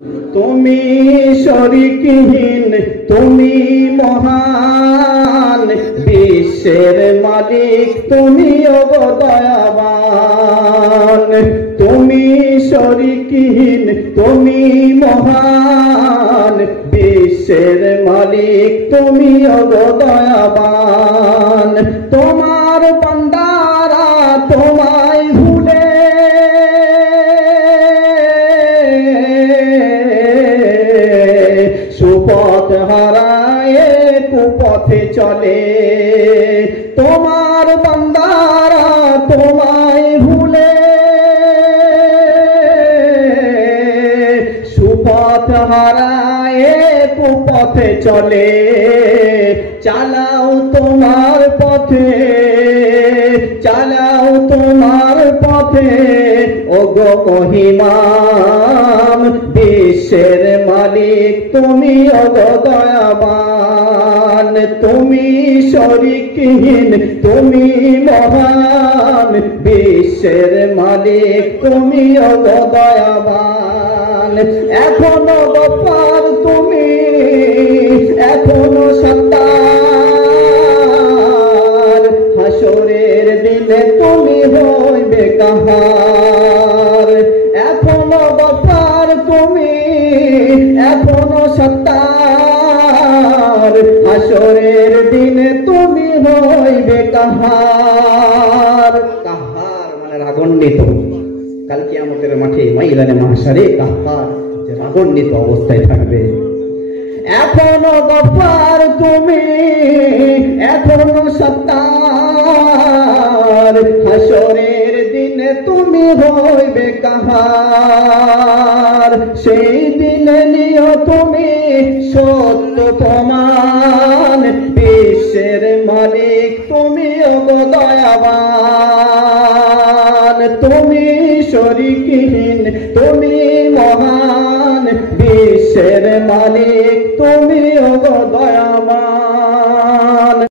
তুমি শরীকহীন, তুমি মহান, বিশ্বের মালিক তুমি ওগো দয়াবান। তুমি শরীকহীন, তুমি মহান, বিশ্বের মালিক তুমি ওগো দয়াবান। তোমার বান্দারা তোমায় ভুলে সুপথ হারায় কুপথে চলে। তোমার বান্দারা তোমায় ভুলে সুপথ হারায় কুপথে চলে। চালাও তোমার পথে, চালাও তোমার পথে ওগো মহিমাম, বিশ্বের মালিক তুমি ওগো দয়াবান। তুমি শরীকহীন, তুমি মহান, বিশ্বের মালিক তুমি ওগো দয়াবান। এখনো গফফার তুমি, এখনো সত্তার, হাসরের দিনে তুমি হইবে কাহার। এখনো গফফার তুমি, এখনো সত্তার, হাসরের দিনে তুমি হইবে কাহার। কাহার মানে রাগান্বিত। কাল কিয়ামতের মাঠে ময়দানে মাহশারে কাহার যে রাগান্বিত অবস্থায় থাকবে। এখনো গফফার তুমি, এখনো সত্তার, হাসরের দিনে তুমি হইবে কাহার। সেই দিনে নিও তুমি সত্য প্রমাণ, বিশ্বের মালিক তুমি ওগো দয়াবান। তুমি শরীকহীন, তুমি মহান, বিশ্বের মালিক তুমি